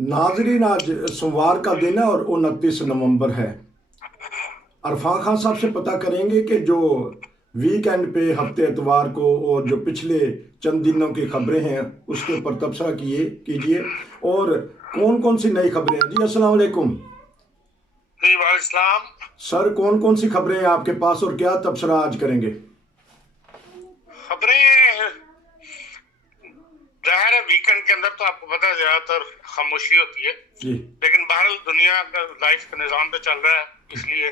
नाजरीन, आज सोमवार का दिन है और 29 नवंबर है। अरफान खान साहब से पता करेंगे कि जो वीकेंड पे हफ्ते एतवार को और जो पिछले चंद दिनों की खबरें हैं उसके ऊपर तबसरा कीजिए और कौन कौन सी नई खबरें हैं। जी अस्सलाम वालेकुम। जी वालेकुम। सर, कौन कौन सी खबरें हैं आपके पास और क्या तबसरा आज करेंगे? खबरें ज़ाहिर है वीकेंड के अंदर तो आपको पता है ज्यादातर खामोशी होती है जी लेकिन बहरहाल दुनिया का लाइफ का निज़ाम तो चल रहा है, इसलिए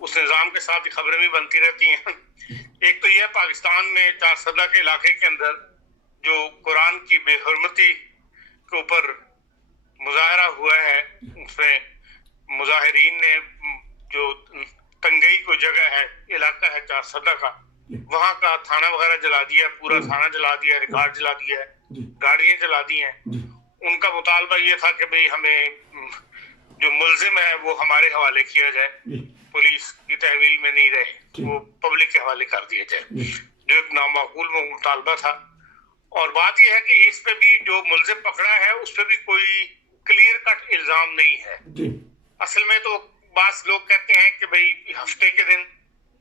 उस निज़ाम के साथ ही खबरें भी बनती रहती हैं। एक तो यह पाकिस्तान में चारसदा के इलाके के अंदर जो कुरान की बेहरमती के ऊपर मुजाहरा हुआ है, उसमें मुजाहिरीन ने जो तंगई को जगह है, इलाका है चारसदा का, वहाँ का थाना वगैरह जला दिया, पूरा थाना जला दिया, रिकॉर्ड जला दिया है, गाड़ियां जला दी हैं। उनका मुतालबा ये था कि भाई हमें जो मुल्जिम है वो हमारे हवाले किया जाए, पुलिस की तहवील में नहीं रहे, वो पब्लिक के हवाले कर दिया जाए, जो एक नामाकूल मुतालबा था। और बात यह है कि इस पे भी जो मुल्जिम पकड़ा है उस पे भी कोई क्लियर कट इल्जाम नहीं है। असल में तो बास लोग कहते हैं कि भाई हफ्ते के दिन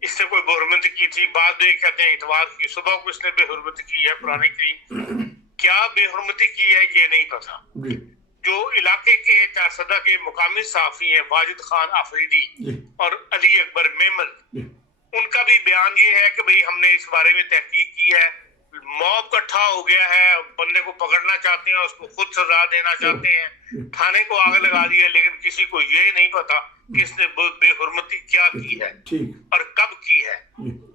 इससे कोई बेहुरमती की थी, बाद में कहते हैं इतवार की सुबह को इसने बेहुरमती की है। पुराने करीम क्या बेहुरमती की है ये नहीं पता। जो इलाके के चारसदा के मुकामी सहाफी हैं वाजिद खान आफरीदी और अली अकबर मेमन, उनका भी बयान ये है कि भाई हमने इस बारे में तहकीक की है, मॉब इकट्ठा हो गया है, बंदे को पकड़ना चाहते हैं, उसको खुद सजा देना चाहते हैं, थाने को आग लगा दिया, लेकिन किसी को ये नहीं पता कि इसने बेहुरमती क्या की है और कब की है,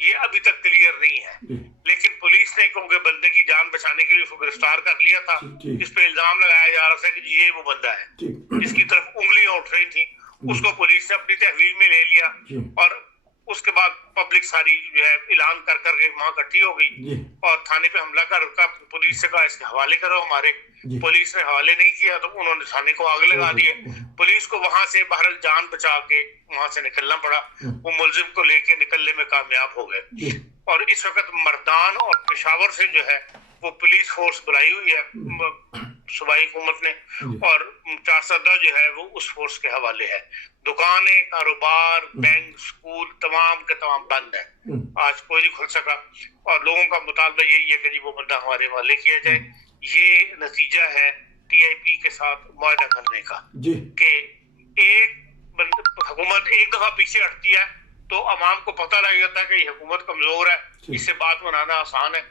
ये अभी तक क्लियर नहीं है। लेकिन पुलिस ने क्योंकि बंदे की जान बचाने के लिए उसको गिरफ्तार कर लिया था, इस पे इल्जाम लगाया जा रहा था कि ये वो बंदा है जिसकी तरफ उंगलियां उठ रही थी, उसको पुलिस ने अपनी तहवील में ले लिया और उसके बाद पब्लिक सारी जो है ऐलान कर करके वहां इकट्ठी हो गई और थाने पे हमला कर पुलिस से कहा इसके हवाले करो हमारे। पुलिस ने हवाले नहीं किया तो उन्होंने थाने को आग लगा दिए। पुलिस को वहां से बहरहाल जान बचा के वहां से निकलना पड़ा, वो मुलजिम को लेके निकलने में कामयाब हो गए। और इस वक्त मर्दान और पेशावर से जो है वो पुलिस फोर्स बुलाई हुई है सूबाई हुकूमत ने, और चारसदा जो है वो उस फोर्स के हवाले है। दुकानें, कारोबार, बैंक, स्कूल तमाम के तमाम बंद है, आज कोई नहीं खुल सका और लोगों का मुतालबा यही है कि जी वो बंदा हमारे हवाले किया जाए। ये नतीजा है टीआईपी के साथ मुआहदा करने का कि एक हुकूमत एक दफा पीछे हटती है तो अवाम को पता लग जाता है कि ये हुकूमत कमजोर है, इससे बात बनाना आसान है,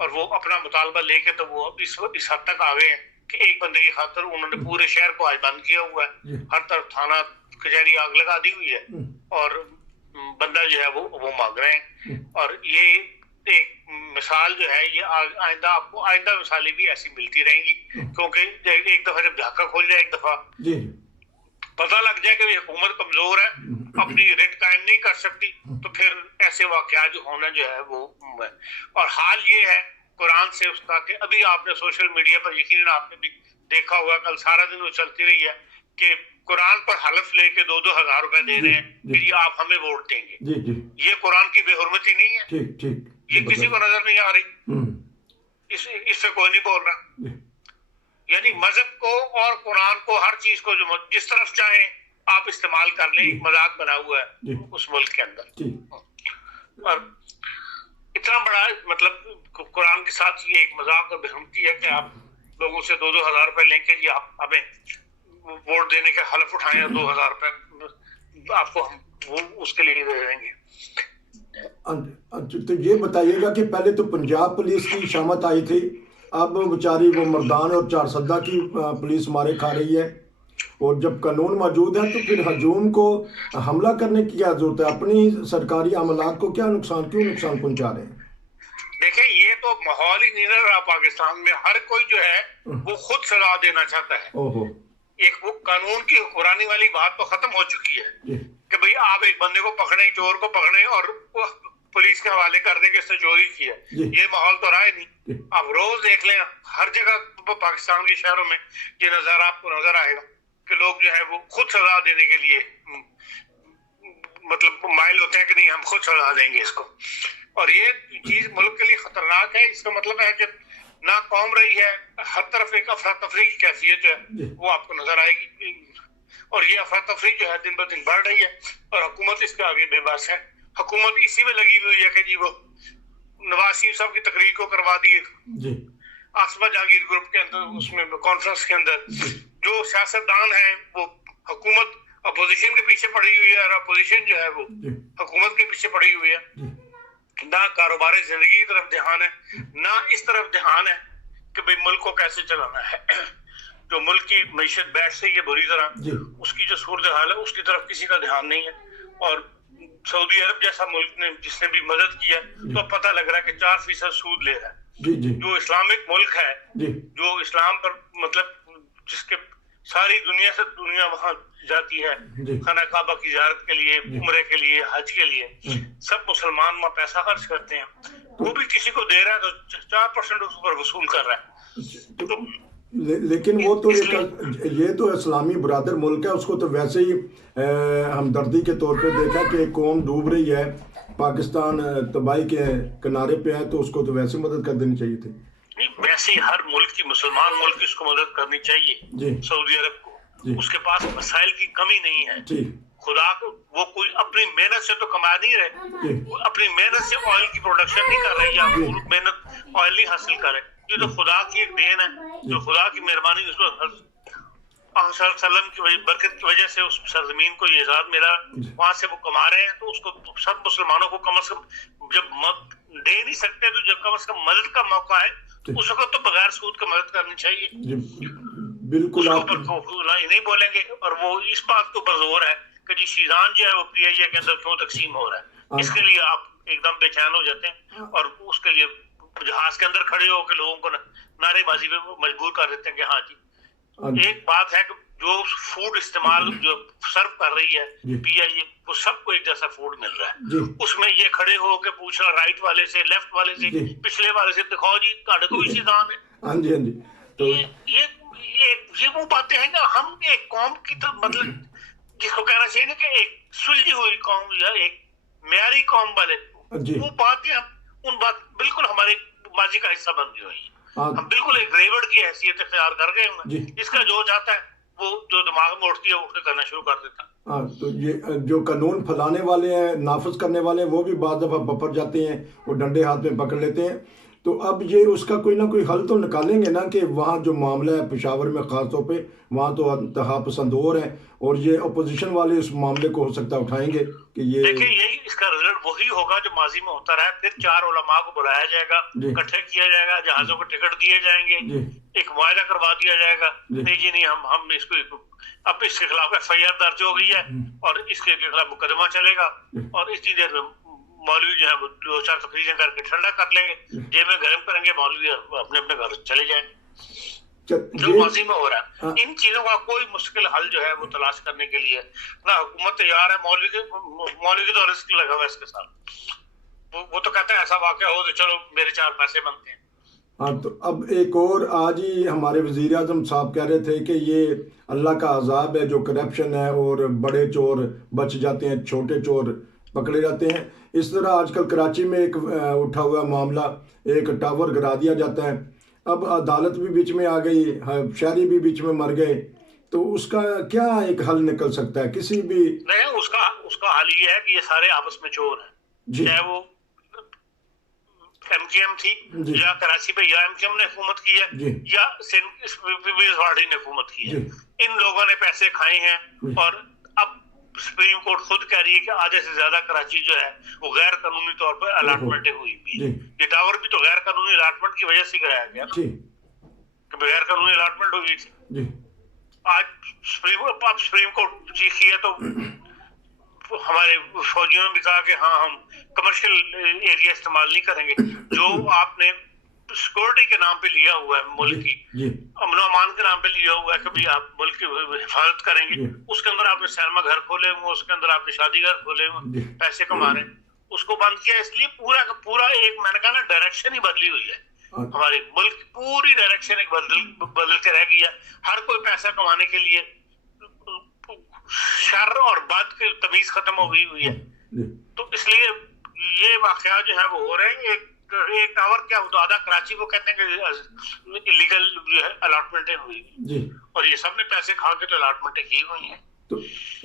और वो अपना मुतालबा लेके तो वो इस हद तक आ गए हैं कि एक बंदे की खातिर उन्होंने पूरे शहर को आज बंद किया हुआ है, हर तरफ थाना कचहरी आग लगा दी हुई है और बंदा जो है वो मांग रहे हैं। और ये एक मिसाल जो है ये आइंदा आपको आइंदा मिसालें भी ऐसी मिलती रहेंगी, क्योंकि एक दफा जब झाका खोल जाए, एक दफा पता लग जाए कि हुकूमत कमजोर है, अपनी रिट कायम नहीं कर सकती, तो फिर ऐसे वाकया जो होना जो है वो। और हाल ये है कुरान से उसका कि अभी आपने सोशल मीडिया पर यकीनन आपने भी देखा होगा, कल सारा दिन वो चलती रही है कि कुरान पर हलफ लेके 2-2 हजार रुपए दे रहे हैं कि आप हमें वोट देंगे। ये कुरान की बेहुरमती नहीं है? ये किसी को नजर नहीं आ रही, इससे कोई नहीं बोल रहा। यानी मजहब को और कुरान को, हर चीज को जो जिस तरफ चाहे आप इस्तेमाल कर लें, एक मजाक बना हुआ है उस मुल्क के अंदर। और इतना बड़ा मतलब कुरान के साथ ये एक मजाक और बेहुरमती है कि आप लोगों से 2-2 हजार रुपए लेके जी आप हमें वोट देने के हलफ उठाए, 2 हजार रुपए आपको हम वो उसके लिए दे देंगे। तो ये बताइएगा कि पहले तो पंजाब पुलिस की शामत आई थी, अब बेचारी वो मर्दान और चारसदा की पुलिस मारे खा रही है, और जब कानून मौजूद है तो फिर हजूम को हमला करने की क्या जरूरत है? अपनी सरकारी अमलात को क्यों नुकसान पहुंचा रहे हैं? देखें, ये तो माहौल ही नहीं रहा पाकिस्तान में, हर कोई जो है वो खुद सजा देना चाहता है। एक वो कानून की हुक्मरानी वाली बात तो खत्म हो चुकी है कि भाई आप एक बंदे को पकड़े, चोर को पकड़े और पुलिस के हवाले कर दे कि इसने चोरी की है, ये माहौल तो रहा ही नहीं। आप रोज देख लें हर जगह पाकिस्तान के शहरों में ये नजारा आपको नजर आएगा कि लोग जो है वो खुद सजा देने के लिए मतलब माइल होते हैं कि नहीं हम खुद सजा देंगे इसको। और ये चीज मुल्क के लिए खतरनाक है। इसका मतलब है कि ना कौम रही है, हर तरफ एक अफरा तफरी की कैफियत जो है वो आपको नजर आएगी, और ये अफरा तफरी जो है दिन ब दिन बढ़ रही है और हुकूमत इसके आगे बेबस है। हुकूमत इसी में लगी हुई है कि जी वो नवाज शरीफ साहब की तकरीर को करवा दी आसमा जहांगीर ग्रुप के अंदर, उसमें कॉन्फ्रेंस के अंदर जो सियासतदान है वो हुकूमत अपोजिशन के पीछे पड़ी हुई है और अपोजिशन जो है वो हुकूमत के पीछे पड़ी हुई है। ना कारोबार जिंदगी की तरफ ध्यान है, ना इस तरफ ध्यान है कि भाई मुल्क को कैसे चलाना है। जो मुल्क की मईशत बैठ से ये बुरी तरह, उसकी जो सूरत हाल है उसकी तरफ किसी का ध्यान नहीं है। और सऊदी अरब जैसा मुल्क ने जिसने भी मदद किया तो पता लग रहा है कि 4% सूद ले रहा है। जो इस्लामिक मुल्क है, जो इस्लाम पर मतलब जिसके सारी दुनिया से दुनिया वहां जाती है खाना काबा की जियारत के लिए, उम्रे के लिए, हज के लिए, सब मुसलमान वहाँ पैसा खर्च करते हैं, वो भी किसी को दे रहा है तो 4% उस पर वसूल कर रहा है। तो लेकिन वो तो ये तो इस्लामी बरादर मुल्क है, उसको तो वैसे ही हमदर्दी के तौर पे देखा कि कौम डूब रही है, पाकिस्तान तबाही के किनारे पे है, तो उसको तो वैसे मदद कर देनी चाहिए थी। नहीं, वैसे ही हर मुल्क की, मुसलमान मुल्क की उसको मदद करनी चाहिए। सऊदी अरब को उसके पास वसाइल की कमी नहीं है, खुदा को वो कोई अपनी मेहनत से तो कमा नहीं रहे, अपनी मेहनत से ऑयल की प्रोडक्शन नहीं कर रहे या मेहनत ऑयल नहीं हासिल कर रहे। ये तो खुदा की एक देन है, जो खुदा की मेहरबानी, उसको सल्लम की बरकत की वजह से उस सरजमीन को ये इजाज़त मिला, वहां से वो कमा रहे हैं। तो उसको सब मुसलमानों को कम से कम जब दे नहीं सकते तो जब कम से कम मदद का मौका है उस वक्त तो बगैर सूद का मदद करनी चाहिए। बिल्कुल आप नहीं बोलेंगे। और वो इस बात के ऊपर जोर है कि जी शीजान जो है वो PIA के अंदर क्यों तकसीम हो रहा है, इसके लिए आप एकदम बेचैन हो जाते हैं और उसके लिए जहाज के अंदर खड़े होकर लोगों को नारेबाजी पे मजबूर कर देते हैं कि हाँ जी। एक बात है कि जो फूड इस्तेमाल जो सर्व कर रही है PIA, वो सबको एक जैसा फूड मिल रहा है, उसमें ये खड़े हो के पूछना राइट वाले से, लेफ्ट वाले से, पिछले वाले से, दिखाओ जी ਤੁਹਾਡੇ को भी शीजान है। हाँ जी, हाँ जी। तो ये वो बातें हैं ना, हम एक कौम की तो मतलब जिसको कहना चाहिए ना कि एक सुलझी हुई कौम या एक म्यारी कौम वाले, वो बातें हम उन बात बिल्कुल हमारी बाजी का हिस्सा बन गई हुई है। हम बिल्कुल एक रेवड़ की हैसियत इख्तियार कर गए हैं, इसका जो चाहता है वो जो दिमाग में उठती है उसको करना शुरू कर देता है। हाँ, तो ये जो कानून फैलाने वाले हैं, नाफिज करने वाले हैं, वो भी बाद दफा बफर जाते हैं, वो डंडे हाथ में पकड़ लेते हैं। तो अब ये उसका कोई ना कोई हल तो निकालेंगे ना कि वहाँ जो मामला है पेशावर में ख़ास तौर पे, वहाँ तो इंतहा पसंद और हैं और ये अपोजिशन वाले उस मामले को हो सकता है उठाएंगे कि ये देखिए यही इसका रिजल्ट वही होगा जो माजी में होता रहा है। फिर 4 उलमा को बुलाया जाएगा, इकट्ठे किया जाएगा, जहाज़ों को टिकट दिए जाएंगे, एक मुआहदा करवा दिया जाएगा, नहीं जी नहीं हम इसको, अब इसके खिलाफ FIR दर्ज हो गई है और इसके खिलाफ मुकदमा चलेगा और इतनी देर में मौलवी जो है वो 2-4 तकरीरें करके ठंडा कर लेंगे, जेब में गर्म करेंगे, मौलवी अपने अपने घर चले जाएंगे। जो माजी में हो रहा है, इन चीजों का कोई मुश्किल हल जो है वो तलाश करने के लिए ना हुकूमत तैयार है। मौलवी तो रिस्क लगा हुआ इसके साथ, वो तो कहता है ऐसा वाकया हो तो चलो मेरे 4 पैसे बनते हैं। हाँ, तो अब एक और आज ही हमारे वज़ीर आज़म साहब कह रहे थे कि ये अल्लाह का अजाब है जो करप्शन है और बड़े चोर बच जाते हैं, छोटे चोर पकड़े जाते हैं। इस तरह आजकल कराची में एक उठा हुआ मामला, एक टावर गिरा दिया जाता है, अब अदालत भी बीच में आ गई, शहरी भी बीच में मर गए, तो उसका क्या एक हल निकल सकता है? किसी भी नहीं, उसका हल ये है कि ये सारे आपस में चोर हैं, चाहे वो MKM थी या कराची पे या MKM ने हुकूमत की है या पीपल्स पार्टी ने हुकूमत की है, इन लोगों ने पैसे खाए हैं और अब सुप्रीम कोर्ट खुद कह रही है कि आधे से ज्यादा कराची जो है वो गैर कानूनी तौर पर अलाटमेंट हुई है। ये टावर भी तो गैर कानूनी अलाटमेंट की वजह से गिराया गया, गैर कानूनी अलाटमेंट हुई थी। आज सुप्रीम कोर्ट चीखी है तो हमारे फौजियों ने भी कहा कि हाँ हम कमर्शियल एरिया इस्तेमाल नहीं करेंगे। जो आपने सिक्योरिटी के नाम पे लिया हुआ है, मुल्क की अमन अमान के नाम पे लिया हुआ है कि भाई आप मुल्क की हिफाजत करेंगे, उसके अंदर आपने सिनेमा घर खोले हुए, उसके अंदर आपने शादी घर खोले हुए, पैसे कमा रहे हैं, उसको बंद किया। इसलिए पूरा का पूरा एक मैंने कहा ना डायरेक्शन ही बदली हुई है, हमारे मुल्क की पूरी डायरेक्शन एक बदल के रह गई है। हर कोई पैसा कमाने के लिए, शर और बद की तमीज खत्म हो गई हुई है। तो इसलिए ये वाकया जो है वो हो रहे हैं। एक एक टावर क्या हुआ, आधा कराची को कहते हैं कि इलीगल जो है अलॉटमेंटें हुई जी, और ये सब ने पैसे खा के तो अलॉटमेंटें की हुई हैं। तो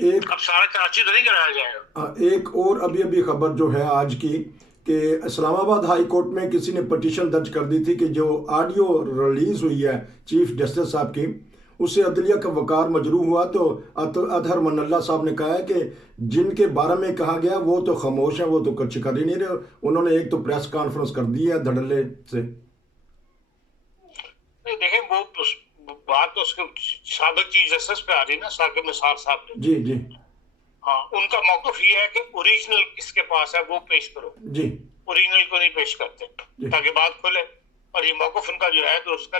एक अब सारा कराची तो नहीं कराया जाएगा। एक और अभी खबर जो है आज की कि इस्लामाबाद हाई कोर्ट में किसी ने पटिशन दर्ज कर दी थी कि जो ऑडियो रिलीज हुई है चीफ जस्टिस साहब की, उससे अदलिया का वकार मजरूह हुआ। तो अतहर मनल्ला साहब ने कहा है कि जिनके बारे में कहा गया वो तो खामोश हैं, वो तो कुछ कर ही नहीं रहे। उन्होंने एक तो प्रेस कॉन्फ्रेंस कर दी है धड़ल्ले से। नहीं देखें, वो बात तो उसके साबिक चीफ जस्टिस पे आ रही ना, साकिब निसार साहब ने। जी जी हाँ, उनका मौक़िफ़ ये है कि ओरिजिनल किसके पास है वो पेश करो जी, ओरिजिनल को नहीं पेश करते ताकि बात खुले। और ये मौक़िफ़ उनका जो है तो उसका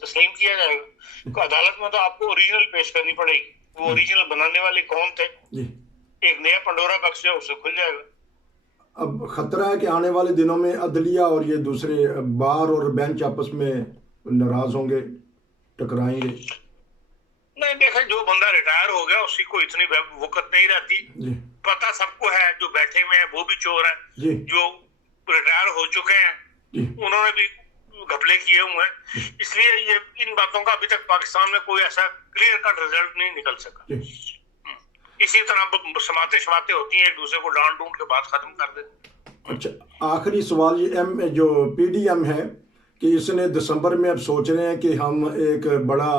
तस्लीम किया जाएगा। तो अदालत में तो आपको ओरिजिनल पेश करनी पड़ेगी। वो ओरिजिनल बनाने वाले कौन थे, जी। एक नया पंडोरा बक्स जो उससे खुल जाएगा। अब खतरा है कि आने वाले दिनों में अदलिया और ये दूसरे बार और बेंच आपस में नाराज होंगे, टकराएंगे। नहीं देखें, जो बंदा रिटायर हो गया उसकी कोई इतनी वक़्त नहीं रहती। जी पता सबको है, जो बैठे हुए हैं वो भी चोर हैं, जी जो रिटायर हो चुके हैं जी उन्होंने भी घपले किए हुए हैं। इसलिए ये इन बातों का अभी तक पाकिस्तान में कोई ऐसा क्लियर कट रिजल्ट नहीं निकल सका। जी। इसी तरह समाते शमाते होती हैं, एक दूसरे को डांट डूंट के बाद खत्म कर देते। अच्छा, आखिरी सवाल ये जो पीडीएम है कि इसने दिसंबर में अब सोच रहे हैं कि हम एक बड़ा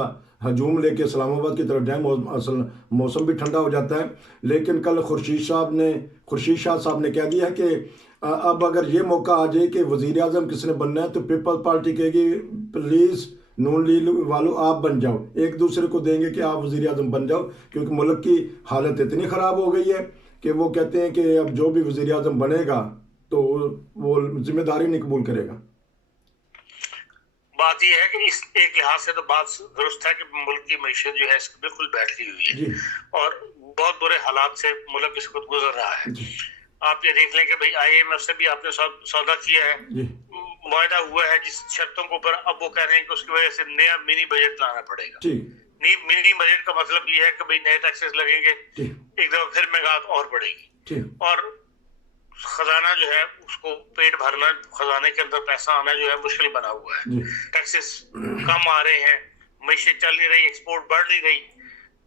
हजूम लेके इस्लामाबाद की तरफ जाएं। असल मौसम भी ठंडा हो जाता है, लेकिन कल खुर्शीद शाह साहब ने कह दिया कि अब अगर ये मौका आ जाए कि वज़ीर आज़म किसने बनना है तो पीपल पार्टी कहेगी प्लीज़ नून लीग वालों आप बन जाओ, एक दूसरे को देंगे कि आप वज़ीर आज़म बन जाओ, क्योंकि मुल्क की हालत इतनी ख़राब हो गई है कि वो कहते हैं कि अब जो भी वज़ीर आज़म बनेगा तो वो जिम्मेदारी नहीं कबूल करेगा। बात यह है कि इस एक लिहाज से तो बात दुरुस्त है कि मुल्क की मईशत जो है इसकी बिल्कुल बैठी हुई है और बहुत बुरे हालात से मुल्क इस वक्त गुजर रहा है। आप ये देख लें कि भाई IMF से भी आपने सौदा किया है, मुआहदा हुआ है जिस शर्तों के ऊपर, अब वो कह रहे हैं कि उसकी वजह से नया मिनी बजट लाना पड़ेगा। मिनी बजट का मतलब ये है कि भाई नए टैक्सेस लगेंगे, एक दफा फिर महंगाई और बढ़ेगी और खजाना जो है उसको पेट भरना, खजाने के अंदर पैसा आना जो है मुश्किल बना हुआ है। टैक्सेस कम आ रहे हैं, मईशत चल नहीं रही, एक्सपोर्ट बढ़ नहीं रही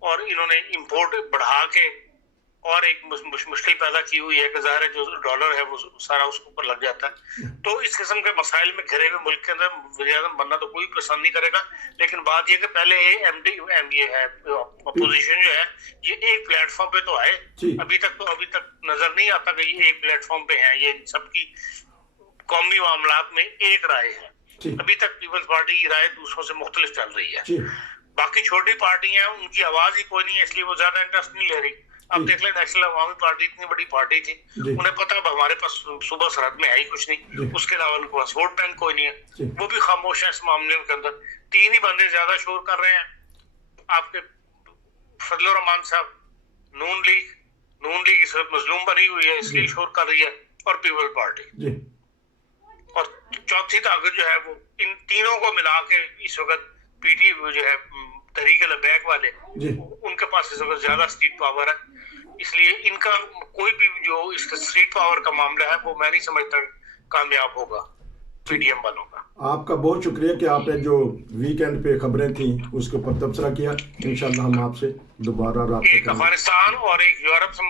और इन्होंने इंपोर्ट बढ़ा के और एक मुश्किल पैदा की हुई है कि ज़ाहिर है जो डॉलर है वो सारा उसके ऊपर लग जाता है। तो इस किस्म के मसाइल में घिरे हुए मुल्क के अंदर वज़ीर-ए-आज़म बनना तो कोई पसंद नहीं करेगा, लेकिन बात यह कि पहले ये है अपोजिशन जो है ये एक प्लेटफॉर्म पे तो आए। अभी तक नजर नहीं आता कि ये एक प्लेटफॉर्म पे है, ये सबकी कौमी मामलात में एक राय है। अभी तक पीपल्स पार्टी की राय दूसरों से मुख्तलिफ चल रही है। बाकी छोटी पार्टियां हैं उनकी आवाज ही कोई नहीं है, इसलिए वो ज्यादा इंटरेस्ट नहीं ले रही। अब देख ले, नेशनल अवामी पार्टी इतनी बड़ी पार्टी थी, उन्हें पता है हमारे पास सूबा सरहद में है ही कुछ नहीं, उसके अलावा उनके पास वोट बैंक कोई नहीं है, वो भी खामोश है इस मामले के अंदर। तीन ही बंदे ज्यादा शोर कर रहे हैं, आपके फजलुर रहमान साहब, नून लीग इस वक्त मजलूम बनी हुई है इसलिए शोर कर रही है, और पीपल पार्टी और चौथी ताकत जो है वो इन तीनों को मिला के इस वक्त पीटी जो है तहरीक लबैक वाले, उनके पास इस वक्त ज्यादा स्ट्रीट पावर है। इसलिए इनका कोई भी जो इसका स्ट्रीट पावर का मामला है वो मैं नहीं समझता कामयाब होगा पीडीएम वालों का। आपका बहुत शुक्रिया कि आपने जो वीकेंड पे खबरें थी उसके ऊपर तबसरा किया। इंशाल्लाह हम आपसे दोबारा एक अफगानिस्तान और एक यूरोप से